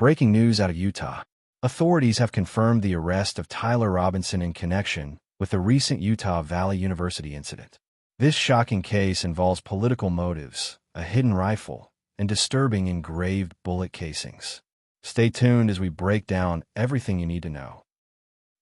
Breaking news out of Utah. Authorities have confirmed the arrest of Tyler Robinson in connection with the recent Utah Valley University incident. This shocking case involves political motives, a hidden rifle, and disturbing engraved bullet casings. Stay tuned as we break down everything you need to know.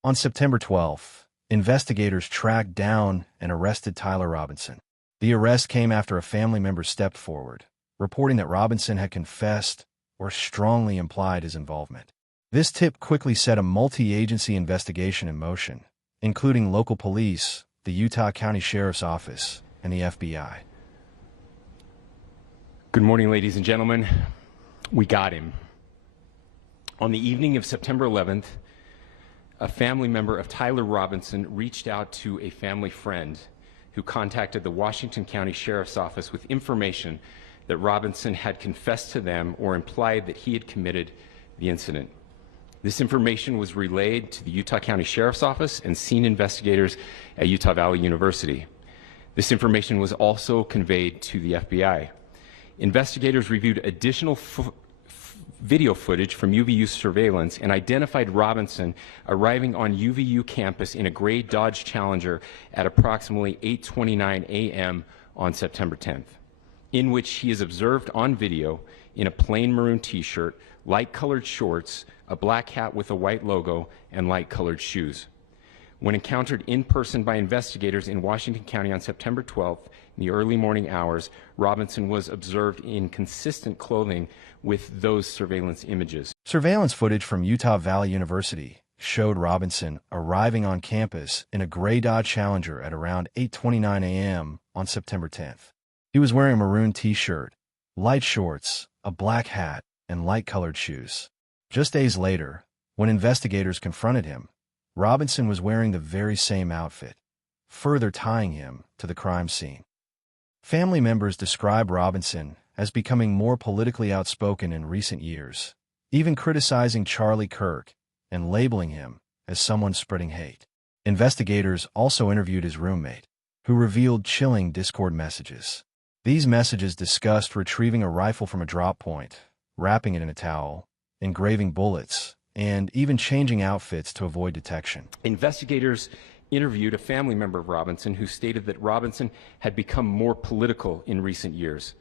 On September 12th, investigators tracked down and arrested Tyler Robinson. The arrest came after a family member stepped forward, reporting that Robinson had confessed or strongly implied his involvement. This tip quickly set a multi-agency investigation in motion, including local police, the Utah County Sheriff's Office, and the FBI. Good morning, ladies and gentlemen. We got him. On the evening of September 11th, a family member of Tyler Robinson reached out to a family friend who contacted the Washington County Sheriff's Office with information that Robinson had confessed to them or implied that he had committed the incident. This information was relayed to the Utah County Sheriff's Office and scene investigators at Utah Valley University. This information was also conveyed to the FBI. Investigators reviewed additional video footage from UVU surveillance and identified Robinson arriving on UVU campus in a gray Dodge Challenger at approximately 8:29 a.m. on September 10th, in which he is observed on video in a plain maroon t-shirt, light-colored shorts, a black hat with a white logo, and light-colored shoes. When encountered in person by investigators in Washington County on September 12th, in the early morning hours, Robinson was observed in consistent clothing with those surveillance images. Surveillance footage from Utah Valley University showed Robinson arriving on campus in a gray Dodge Challenger at around 8:29 a.m. on September 10th. He was wearing a maroon t-shirt, light shorts, a black hat, and light-colored shoes. Just days later, when investigators confronted him, Robinson was wearing the very same outfit, further tying him to the crime scene. Family members describe Robinson as becoming more politically outspoken in recent years, even criticizing Charlie Kirk and labeling him as someone spreading hate. Investigators also interviewed his roommate, who revealed chilling Discord messages. These messages discussed retrieving a rifle from a drop point, wrapping it in a towel, engraving bullets, and even changing outfits to avoid detection. Investigators interviewed a family member of Robinson who stated that Robinson had become more political in recent years.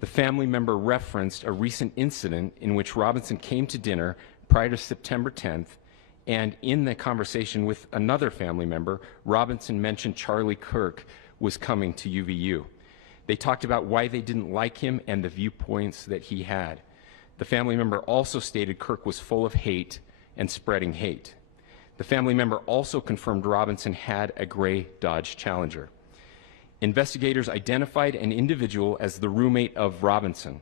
The family member referenced a recent incident in which Robinson came to dinner prior to September 10th, and in the conversation with another family member, Robinson mentioned Charlie Kirk was coming to UVU. They talked about why they didn't like him and the viewpoints that he had. The family member also stated Kirk was full of hate and spreading hate. The family member also confirmed Robinson had a gray Dodge Challenger. Investigators identified an individual as the roommate of Robinson.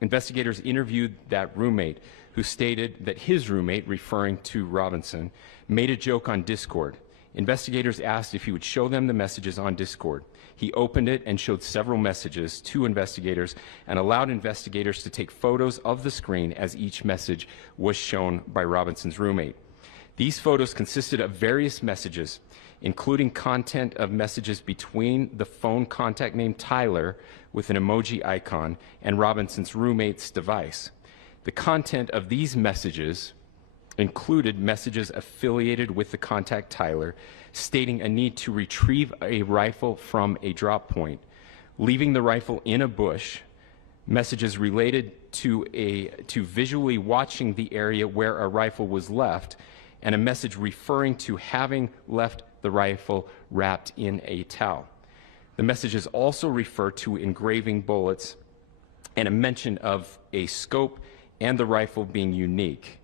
Investigators interviewed that roommate, who stated that his roommate, referring to Robinson, made a joke on Discord. Investigators asked if he would show them the messages on Discord. He opened it and showed several messages to investigators and allowed investigators to take photos of the screen as each message was shown by Robinson's roommate. These photos consisted of various messages, including content of messages between the phone contact name Tyler with an emoji icon and Robinson's roommate's device. The content of these messages included messages affiliated with the contact Tyler, stating a need to retrieve a rifle from a drop point, leaving the rifle in a bush, messages related to visually watching the area where a rifle was left, and a message referring to having left the rifle wrapped in a towel. The messages also refer to engraving bullets and a mention of a scope and the rifle being unique.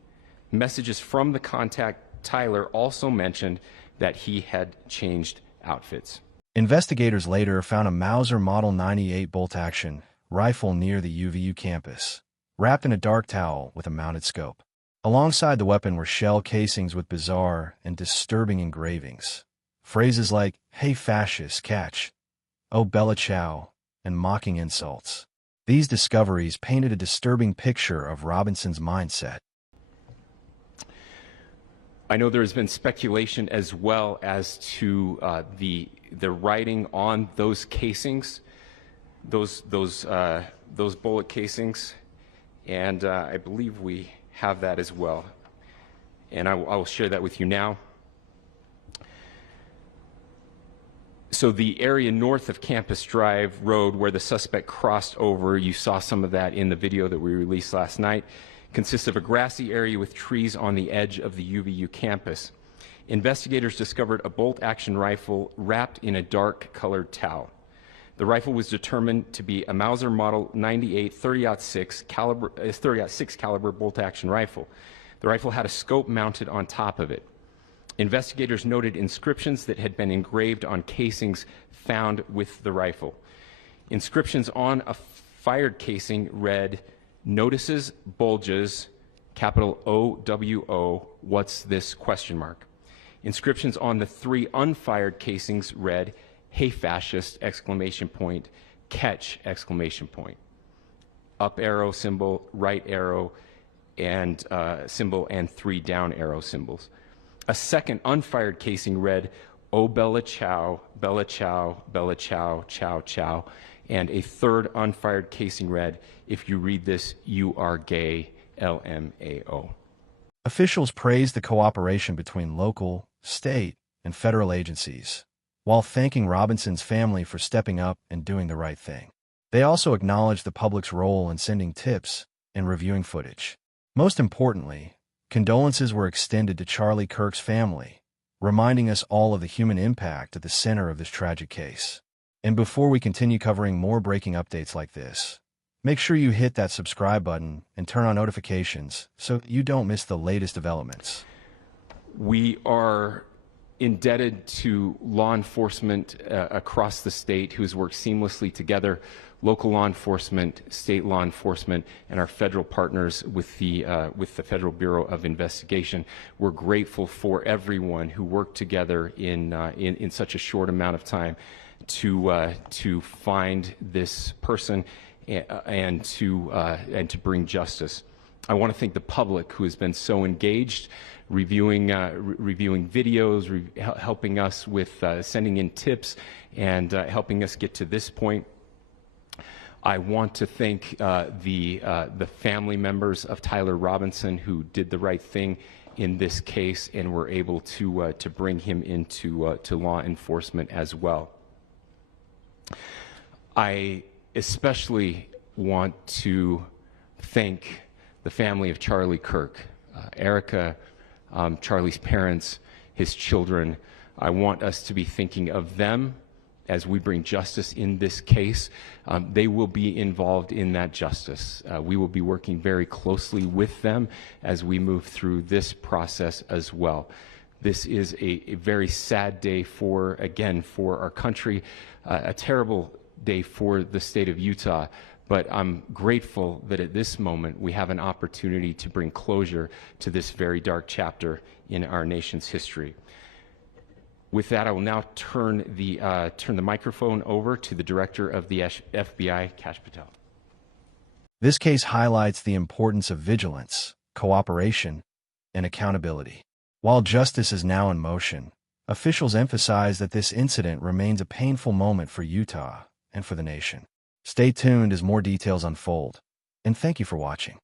Messages from the contact Tyler also mentioned that he had changed outfits. Investigators later found a Mauser Model 98 bolt-action rifle near the UVU campus, wrapped in a dark towel with a mounted scope. Alongside the weapon were shell casings with bizarre and disturbing engravings. Phrases like, "Hey fascist, catch," "Oh Bella Ciao," and mocking insults. These discoveries painted a disturbing picture of Robinson's mindset. I know there has been speculation as well as to the writing on those casings, those bullet casings, and I believe we have that as well. And I will share that with you now. So the area north of Campus Drive Road where the suspect crossed over, you saw some of that in the video that we released last night, consists of a grassy area with trees on the edge of the UVU campus. Investigators discovered a bolt-action rifle wrapped in a dark-colored towel. The rifle was determined to be a Mauser Model 98 30-06 caliber bolt-action rifle. The rifle had a scope mounted on top of it. Investigators noted inscriptions that had been engraved on casings found with the rifle. Inscriptions on a fired casing read, "Notices, bulges, capital OWO, what's this?" ? Inscriptions on the 3 unfired casings read, "Hey fascist!" ! Catch! ! Up arrow symbol, right arrow and symbol, and 3 down arrow symbols. A second unfired casing read, "Oh Bella Chow, Bella Chow, Bella Chow, Chow Chow," and a third unfired casing read, "If you read this, you are gay, LMAO." Officials praised the cooperation between local, state, and federal agencies, while thanking Robinson's family for stepping up and doing the right thing. They also acknowledged the public's role in sending tips and reviewing footage. Most importantly, condolences were extended to Charlie Kirk's family, reminding us all of the human impact at the center of this tragic case. And before we continue covering more breaking updates like this, make sure you hit that subscribe button and turn on notifications so you don't miss the latest developments. We are indebted to law enforcement across the state who has worked seamlessly together, local law enforcement, state law enforcement, and our federal partners with the Federal Bureau of Investigation. We're grateful for everyone who worked together in such a short amount of time to find this person and to bring justice. I want to thank the public who has been so engaged, reviewing videos, helping us with sending in tips, and helping us get to this point. I want to thank the family members of Tyler Robinson who did the right thing in this case and were able to bring him into to law enforcement as well. I especially want to thank the family of Charlie Kirk, Erica, Charlie's parents, his children. I want us to be thinking of them as we bring justice in this case. They will be involved in that justice. We will be working very closely with them as we move through this process as well. This is a very sad day for our country, a terrible day for the state of Utah. But I'm grateful that at this moment we have an opportunity to bring closure to this very dark chapter in our nation's history. With that, I will now turn the microphone over to the Director of the FBI, Kash Patel. This case highlights the importance of vigilance, cooperation, and accountability. While justice is now in motion, officials emphasize that this incident remains a painful moment for Utah and for the nation. Stay tuned as more details unfold, and thank you for watching.